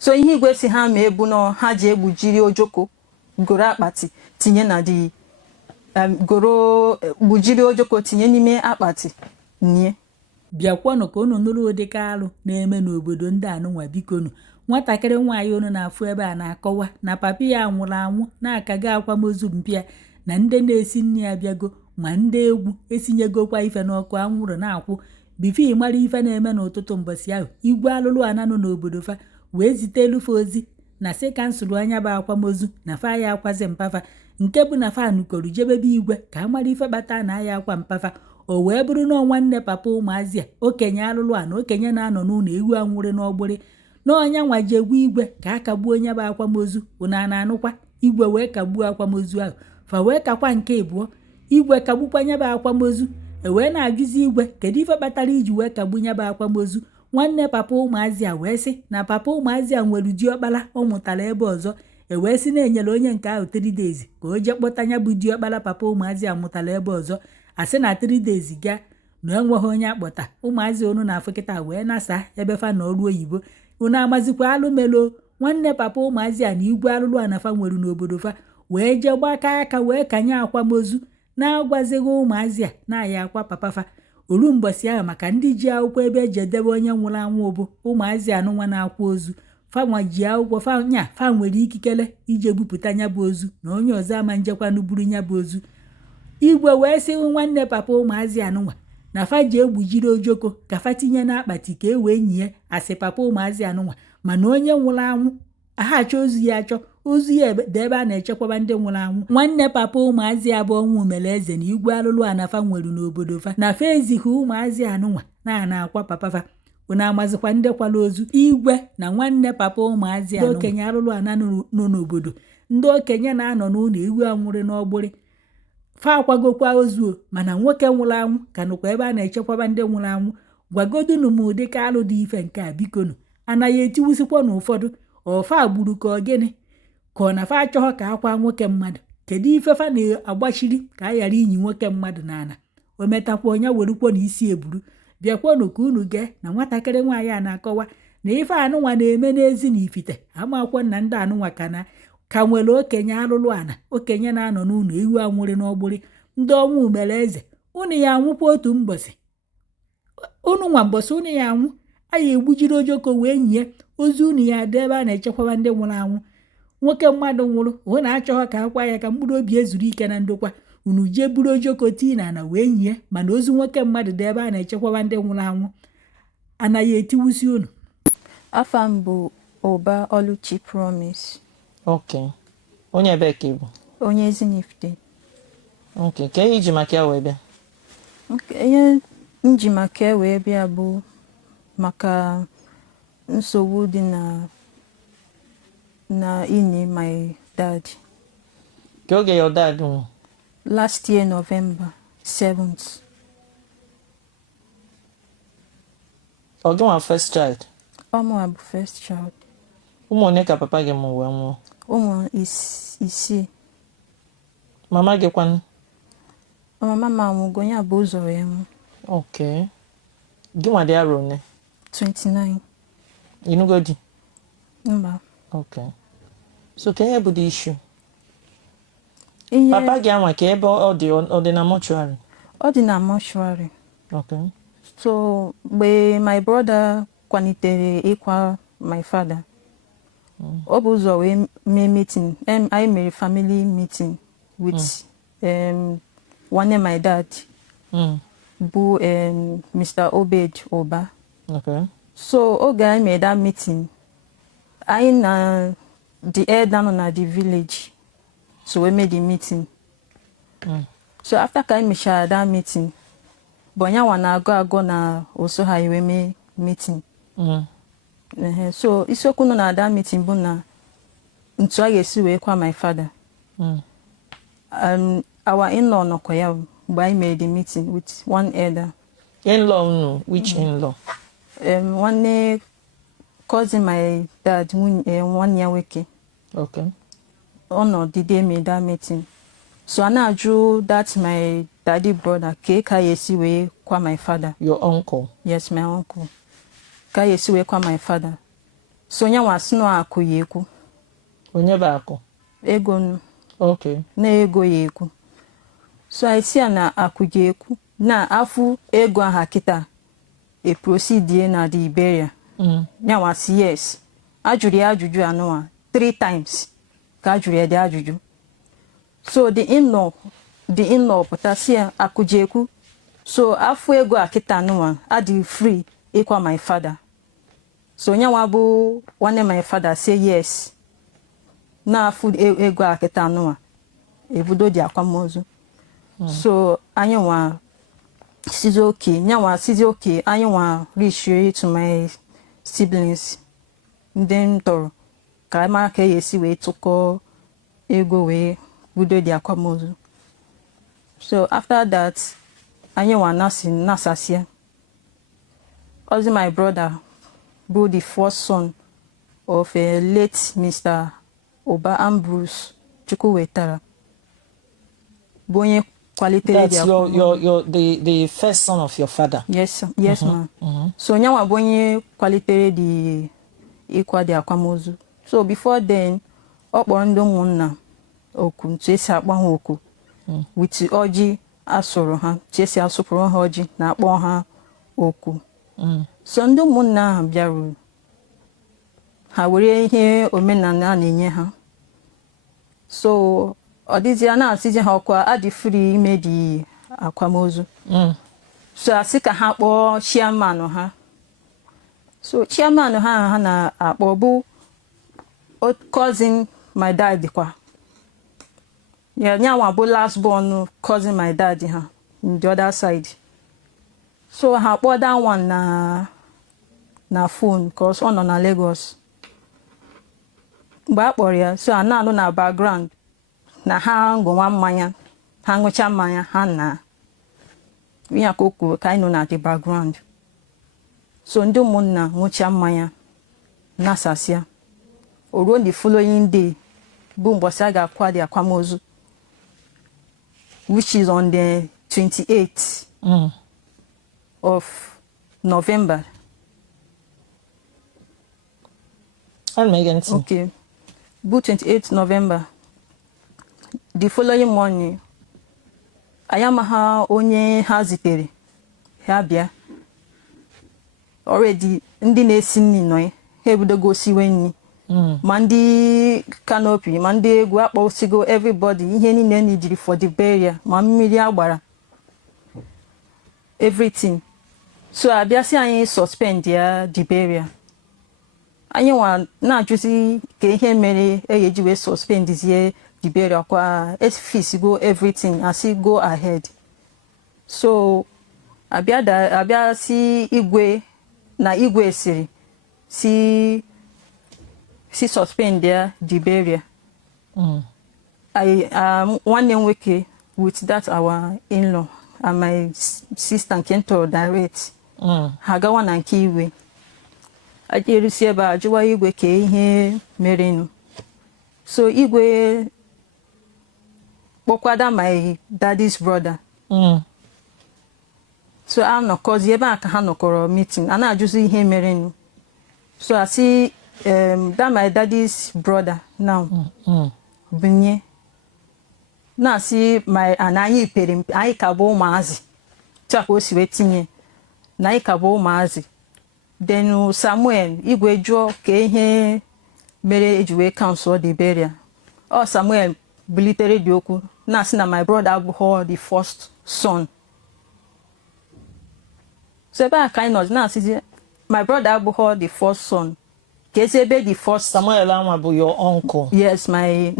so ihe igwe si ha ma ebu na ha ji egbujiri ojoko goro akpati tinye na di goro gbujiri ojoko tinye n'ime akpati nie. Bịakwanụ ka unu nụrụ ụdịka alụ na-eme n'obodo ndị anụnwa bikonu. Nwatakịrị nwaanyị unu na-afụ ebe a na-akọwa na papa ya nwụrụ anwụ na-akaga akwamozu mpịa na ndị na-esi nne ya bịago ma ndị egwu esinyegokwa ife n'ọkụ anwụrụ na-akwụ bifo ịmara ife na-eme n'ụtụtụ mbọsị ahụ. Igwe alụlụ ananụ n'obodo fa wee zite elufe ozi na sị kansụlụ anya bụ akwamozu na fa ya akwazi mpafa nke bụ na fa nụkọrụ jebebe igwe ka amara ife kpata na aya akwa mpafa. O wee bụrụ na nwanne papa ụmụazị a okenye alụlụ a na okenye na-anọ n'ụlọ ewu anwụrị n'ọgbụrị na ọnya nwa ji egwu igwe ka a kagbuo onye bụ akwamozu ụna na-anụkwa igwe wee kagbuo akwamozu ahụ fa wee kakwa nke ịbụọ igwe kagbukwa nya bụ akwamozu wee na-ajụzi igwe kedu ife kpatara iji wee kagbu nya bụ akwamozu. Nwanne papa ụmụazị a wee sị na papa ụmụazị a nwere diọkpala ọ mụtara ebe ọzọ wee sị na-enyere onye nke ahụ 3 days ka o jee kpọta nya bụ diọkpala papa ụmụazị a mụtara ebe ọzọ. Asị na 3 days gaa na enweghị onye akpọta. Ụmụazị unu na-afụ kịta wee nasa ebe fa na ọrụ oyibo. Unu amazikwa alụ melo nwanne papa ụmụazị a na igwe alụlụ a na fa nwere n'obodo fa wee jee gbaka aka wee kanye akwamozu na-agwazighị ụmụazị a na-aya akwa papa fa. Olu mbọsị ahụ maka ndị ji akwụkwọ ebe eji edebe onye nwụrụ anwụ bụ ụmụazị anụnwa na-akwa ozu fanwa ji akwụkwọ fa nwere ikikere iji ebupụta nya bụ ozu na onye ọzọ ama njekwanụ buru nya bụ ozu. Igwe wee sị nwanne papa ụmụazị anụnwa na fa ji egbujiri ojoko ka fa tinye n'akpati ka e wee nyie asị papa ụmụazị anụnwa mana onye nwụrụ anwụ aha achọ ozu ya achọ ozu ya dị ebe a na-echekwaba ndị nwụrụ anwụ. Nwanne papa ụmụazị abụọ ọnwụ mere eze na igwe alụlụ a na fa nwere n'obodo fa na fa ezighị ụmụazị anụnwa na-akwa papa fa. Unu amazikwa ndị kwala ozu igwe na nwanne papa ụmụazị anụnwa. Ndị okenye alụlụ a nọ n'obodo ndị okenye na-anọ n'ụlọ iwu anwụrị n'ọgbụrị fa akwagokwa ozu mana nwoke nwụrụ anwụ ka nụkwa ebe a na-echekwaba ndị nwụrụ anwụ. Gwagodunu m ụdịka alụ dị ife nke a bikonu anaghị etiwusikwa n'ụfọdụ ọfa gburu ka ọ gịnị ka ọ na fa achọghọ ka akwa nwoke mmadụ. Kedu ife fa na-agbachiri ka a ghara inyi nwoke mmadụ n'ala o metakwa onye werukwo na isi eburu. Bịakwanụ ka unu gee na nwatakịrị nwaanyị a na-akọwa na ife anụnwa na-eme n'ezi na ifite amakwọ na ndị anụnwa ka nwere okenye alụlụ ana okenye na-anọ n'ụlọ iwu anwụrị n'ọgbụrị ndị ọnwụ mere eze. Unu ya anwụkwa otu mbọsị unu nwa mbọsị unu ya anwụ aya egbujiri ojoko wee nyie ozu unu ya dị ebe a na-echekwaba ndị nwụrụ anwụ. Nwoke mmadụ nwụrụ unu achọghọ ka akwa ya ka mkpụrụ obi ezuru ike na ndokwa unu jee buru ojoko tii na ana wee nyie mana ozu nwoke mmadụ dị ebe a na-echekwaba ndị nwụrụ anwụ anaghị etiwusi unu. Afa m bụ Ụba Oluchi Promise. Okay. Onye ebe ka ịbụ? Onye Ezinifite. Okay. Ka ihe iji maka ya wee bịa? Ihe nji maka ya wee bịa bụ maka nsogbu dị na ini my dad. Ka oge your dad nwụrụ? Last year November 7th. Ọ gị nwa first child? Ọmụ bụ first child. Ụmụ one ka papa gị mụ wee nwụọ? Ụmụ isii. Mama gị kwanụ? Mama m anwụgo ya bụ ụzọ wee nwụ. Okay. Gị nwa dị arọ one? 29. Ịnụgo di? Mba. Okay. So ka ihe bụ the issue? Ihe Papa gị anwa ka ebe ọ dị na mortuary? Ọ dị na mortuary. Okay. So mgbe my brother kwanitere ịkwa my father ọ bụ ụzọ wee mee meeting. I mere family meeting with nwanne my dad bụ Mr. Obed Oba. Okay. So oge anyị mere that meeting anyị na the elder nọ na the village so we made the meeting. So after ka anyị mechara that meeting bụ onyanwa na-agụ na oso ha iwe mee meeting. So isiokwu nọ na that meeting bụ na ntu a ga-esi wee kwa my father. Our in-law nọkwa ya mgbe anyị mere the meeting with one elder. In-law unu? Which in-law? Nwanne cousin my dad nwanne ya nwoke. Okay. Ọ nọ the day made that meeting. So a na-ajụ that my daddy brother ka ya esi wee kwa my father. Your uncle? Yes, my uncle. Ka ya esi wee kwa my father. so nyanwa sị na akụ ya ekwu onye bụ akụ ego nụ okay na ego ya ekwu so anyị si ya na akụ ya ekwu na afụ ego aha kịta e proceed na the Iberia nyanwa si yes ajụrụ ya ajụjụ anụwa 3 times ka ajụrụ ya dị ajụjụ so the in-law pụtasị ya akụ ya ekwu so afụ ego a kịta anụwa adị free ịkwa my father so nyanwa bụ nwanne my father say yes na afụ ego a kịta anụwa ebudo dị akwamozu so anyị nwa sizi oke nyanwa sizi oke anyị nwa reach to my siblings ndị m tọrọ ka anyị mara ka esi wee tụkọ ego wee budo dị akwamozu so after that anyị nwa nasasịa ozi my brother bụ the first son of a late Mr. Oba Ambrose Chukwuwetara bụ onye kwalitere that's the first son of your father. Yes ma'am. So nyanwa bụ onye kwalitere the ịkwa dị akwamozu so before then ọ kpọrọ ndị ụmụnna oku ntu esi akpọ ha oku with ọjị asụrụ ha ntu esi asụpụrụ ha ọjị na akpọ ha oku so ndị ụmụnna ahụ bịaru ha were ihe omenala na-enye ha so ọ dịzịa na-asịzi ha ọkwa adị free ime dị akwamozu so asị ka ha kpọọ chairman ha so chairman ha na-akpọ bụ cousin my dad kwa ya nyanwa bụ last born cousin my dad ha in the other side so ha kpọọ that one na phone cause ọ nọ na Lagos mgbe a kpọrọ ya so a na-anụ na background na ha ngụnwa mmanya ha ṅụcha mmanya ha na ya ka o kwuru ka anyị nọ na the background so ndị ụmụnna ṅụcha mmanya nasasịa o ruo the following day bụ mbọsị a ga-akwa dị akwamozu which is on the 28th of November. Okay. Bụ 28th November. The following morning, anyị amaghị onye ha zitere ha bịa. Already ndị na-esi nri nọ ha ebidogo siwe nri. Ma ndị canopy, ma ndị egwu akpọsigo everybody ihe niile nijiri for the burial ma mmiri agbara everything. So abịasị anyị suspend ya the burial. Anyị nwa na-ajụzi ka ihe mere eji wee suspendizie the burial kwa efis go everything asị go ahead. So abịa si igwe na igwe siri si suspend ya the burial. Nwanne m nwoke with that our in-law and my sister nke ntọrọ direct ha gawa na nke igwe aja erusi ebe a jụwa igwe ka ihe merenụ so igwe kpọkwada my daddy's brother so a nọkọzi ebe a ka ha nọkọrọ meeting a na-ajụzi ihe merenụ so asị that my daddy's brother now binye na-asị na anyị pere mpe anyị ka bụ ụmụazị chakwa o si wee tinye na anyị ka bụ ụmụazị then Samuel igwe jụọ ka ihe mere eji wee cancel the burial Samuel bulitere dị okwu na-asị na my brother abụghị the first son so ebe a ka anyị nọ na-asịzi my brother abụghị the first son ka ezi ebe the first Samuel Anwa bụ your uncle? Yes, my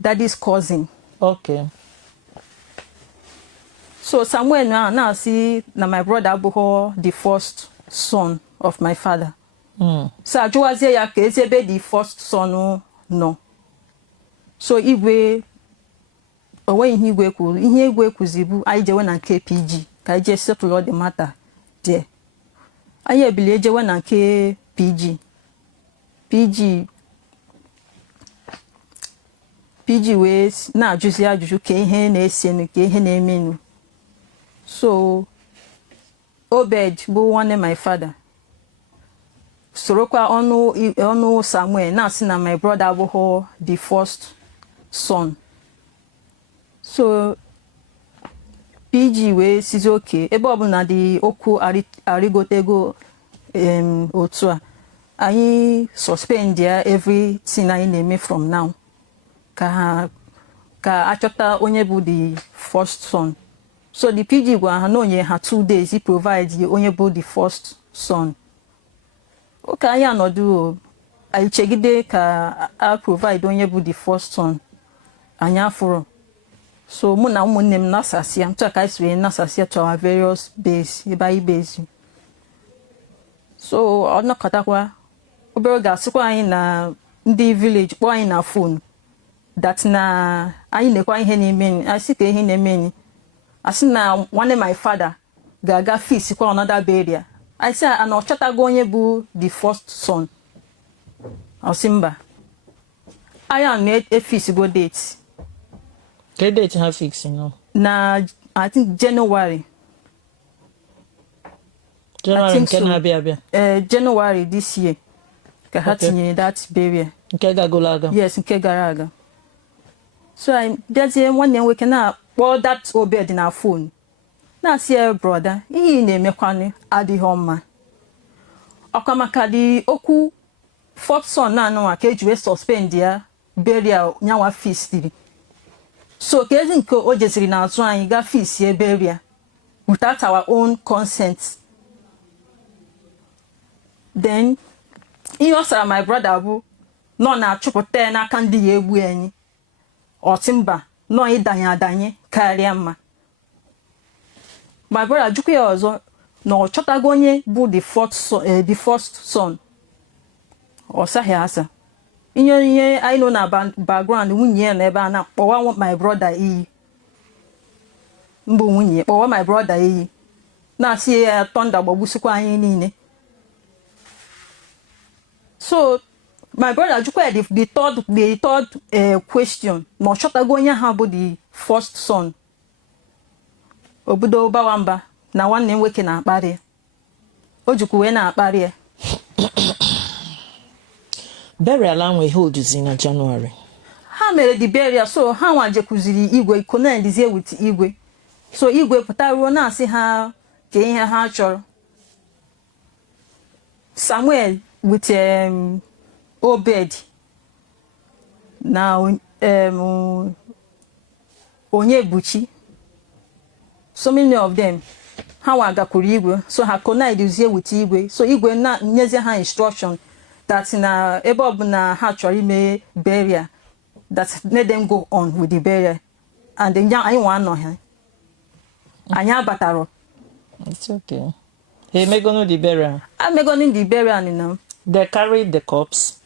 daddy's cousin. Okay. So Samuel na-asị na my brother abụghị the first son of my father. So ajụwazie ya ka ezi ebe the first son nọ. So igwe onwe ihe igwe kwuru ihe igwe kwuzi bụ anyị jewe na nke PG ka anyị jee settle all the matter there. Anyị ebili ejewe na nke PG wee na-ajụzi ajụjụ ka ihe na-esenụ ka ihe na-emenụ. So Obed bụ nwanne my father sorokwa ọnụ Samuel na-asị na my brother abụghị the first son. So PG wee sizi oke ebe ọbụla dị okwu arịgotego otu a, anyị suspend ya everything anyị na-eme from now ka achọta onye bụ the first son. So the PG gwa ha na onye ha 2 days provide onye bụ the first son. Oke anyị anọdụ anyị chegide ka a provide onye bụ the first son, anyị afụrụ. So mụ na ụmụnne m nasasịa ntụ aka anyị siri nasasịa to our various base ebe anyị base. So ọ nọkọtakwa obere oge asịkwa anyị na ndị village kpọọ anyị na phone that na anyị nekwa ihe na-eme, asị ka ihe na-eme, asị na nwanne my father ga-aga feast kwa another burial. I say ana ọ chọtago onye bụ the first son. Ọsị mba, anyị na-efix go date. Ke date ha fix now? Na I think January. January nke na-abịa abịa. January this year ka ha tinyere that burial. Nke gagolo aga? Yes, nke gara aga. So I bịazie nwanne m nwoke na-akpọ that Obed na phone na-asị ya brother, ihe ị na-emekwanụ adịghị mma. Ọkwa maka dị okwu fourth son na-anụnwa ka eji wee suspend ya burial nyanwa feastiri. So ka ezi nke o jeziri n'azụ anyị ga feast ya burial without our own consent. Then ihe ọ sara my brother bụ nọ na-achụpụta ya n'aka ndị ya egbu enyi. Ọtị mba nọ ịdanye adanye karịa mma. My brother jụkwa ya ọzọ na ọ chọtago onye bụ the first son. Ọ saghị asa. Ihe anyị nọ na background nwunye ya na ebe a na-akpọwa my brother iyi. Mbụ nwunye kpọwa my brother iyi. Na-asị ya thunder gbagbusikwa anyị niile. So my brother jụkwa ya the third question na ọ chọtago onye ha bụ the first son. Obodo bawa mba na nwanne m nwoke na-akparị. O jikwa wee na-akparị ya. Burial ahụ holds na January. Ha mere the burial, so ha nwa jekuziri igwe connectizie with igwe. So igwe pụta ruo na-asị ha ka ihe ha chọrọ. Samuel with Obed na Onyebuchi, so many of them ha nwa gakwuru igwe, so ha connectizie with igwe. So igwe na nyezie ha instruction that na ebe ọbụla ha chọrọ ime burial, that let them go on with the burial. And then anyị nwa anọ ha. Anyị abatara. It's okay. Hey, megonu the burial. I'm megonu the burial now. They carried the corpse.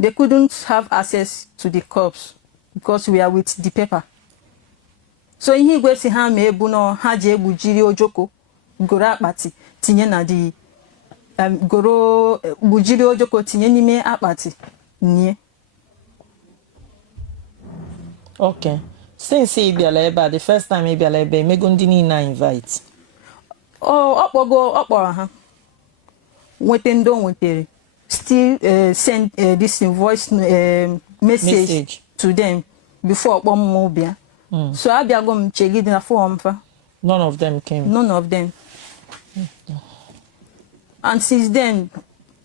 They couldn't have access to the corpse because we are with the paper. So ihe igwe si ha ma ebu no ha ji egbujiri ojoko goro akpati tinye na di goro gbujiri ojoko tinye n'ime akpati nye. Okay. Since he be ebe, the first time he be ebe, mego ndị niile invite. Oh, ọkpọrọ ha. Nwete ndo nwetere. Still send this invoice message to them before ọkpọm bịa. So abịago m chegide na form fa. None of them came. None of them. And since then,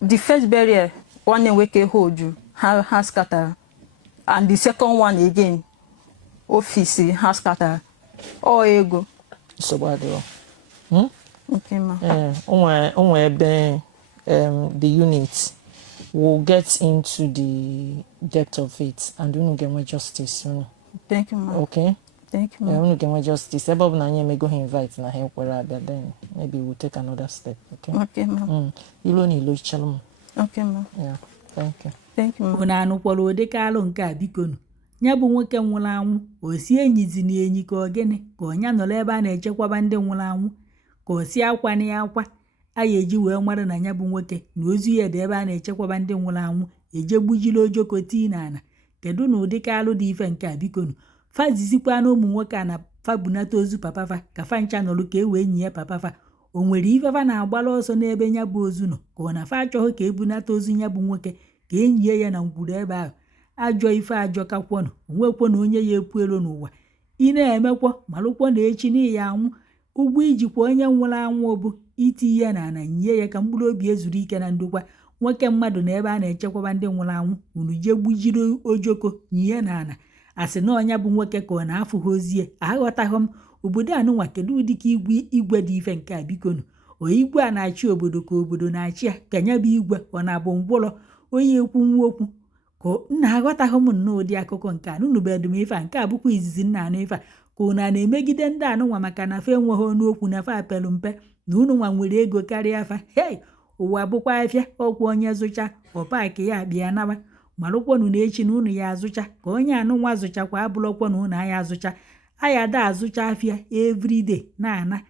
the first burial, one nwoke hold you, has scattered. And the second one again, office has scattered. Oh, ego. So bad. Okay, ma. The unit will get into the depth of it and we will get more justice. Thank you, ma. Okay? Thank you, ma. We will get more justice. Ebe ọbụla anyị may go invite na help then maybe we'll take another step. Okay? Okay, ma. Ilo ni ilo chalum. Okay, ma. Yeah. Thank you. Thank you, ma. Unu anụkwara ụdị ka alụ nke a bikonu. Nya bụ nwoke nwụrụ anwụ, o si enyizi na enyi ka ọ gịnị ka ọnya nọrọ ebe a na-echekwaba ndị nwụrụ anwụ ka o si akwa na ya akwa. Anyị eji wee mara na nya bụ nwoke na ozu ya dị ebe a na-echekwaba ndị nwụrụ anwụ eje gbujiri ojoko tii na ana. Kedu na ụdị ka alụ dị ife nke a bikonu. Fazizikwa na ụmụ nwoke a na fabunata ozu papafa ka fa ncha nọrụ ka e wee nye papafa. o nwere ife fa na-agbara ọsọ n'ebe nya bụ ozu nọ ka ọ na fa achọghị ka ebunata ozu nya bụ nwoke ka enyie ya na ngwuru ebe ahụ. Ajọ ife ajọkakwọnụ, onwekwo na onye ya epu elo n'ụwa. Ị na-emekwa malụkwo na echi n'ihi anwụ. Ụgwọ ijikwa onye nwụrụ anwụ bụ iti ihe na ana nyie ya ka mkpụrụ obi ezuru ike na ndokwa. Nwoke mmadụ na ebe a na-echekwaba ndị nwụrụ anwụ, unu jee gbujiri ojoko nyie na ana, asị na ọnya bụ nwoke ka ọ na-afụghị ozie. Aghọtaghị m obodo anụnwa kedu ụdị ka igwe dị ife nke a bikonu. O igwe a na-achị obodo ka obodo na-achị ya ka nya bụ igwe ọ na-abụ mgbụlọ onye ekwu nwa okwu ka nna aghọtaghị m nnọọ ụdị akụkọ nke a. Nụnụbedum ife a, nke a bụkwa izizi nna anụ ife a ka unu na-emegide ndị anụnwa maka na fa enweghị ọnụ okwu na fa apelụ mpe na unu nwa nwere ego karịa afa. Hei, ụwa bụkwa afịa, ọkwa onye zụcha ọpaaki ya bịa naba. Malụkwọnụ na echi na unu ya azụcha ka onye anụnwa zụchakwa abụlọkwọ na unu aya azụcha. Aya da azụcha afịa everyday na-ana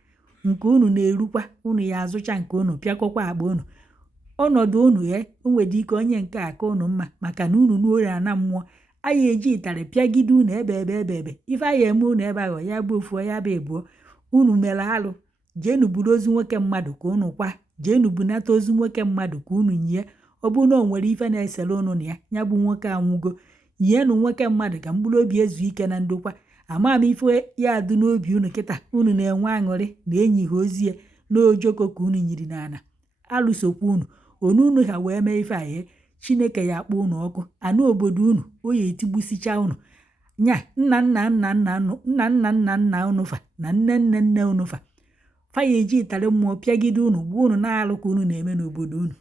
nke unu na-erukwa unu ya azụcha nke unu pịakọkwa agba unu. Ọnọdụ unu o nwere ike onye nke aka unu mma maka na unu n'ori ana mmụọ. Aya eji ịtarị pịagide unu ebe ife aya eme unu ebe ahụ ya bụ ofuo ya bụ ebuo. Unu mere alụ, jeenu buru ozu nwoke mmadụ ka unu kwa, jeenu bunata ozu nwoke mmadụ ka unu nyie. Ọ bụrụ na o nwere ife na-esere unu na ya bụ nwoke anwụgo, nyienụ nwoke mmadụ ka mkpụrụ obi ezu ike na ndokwa. Ama m ife ya adụ n'obi unu kịta unu na-enwe aṅụrị na enyi ha ozie n'ojoko ka unu nyiri n'ana. Alụsokwa unu ha wee mee ife a Chineke ya akpọ unu ọkụ. Anụ obodo unu o ya etigbusicha unu nya nna nna unu fa na nne unu fa ya eji ịtarị mmụọ pịagide unu gbuo unu na-alụ ka unu na-eme n'obodo unu.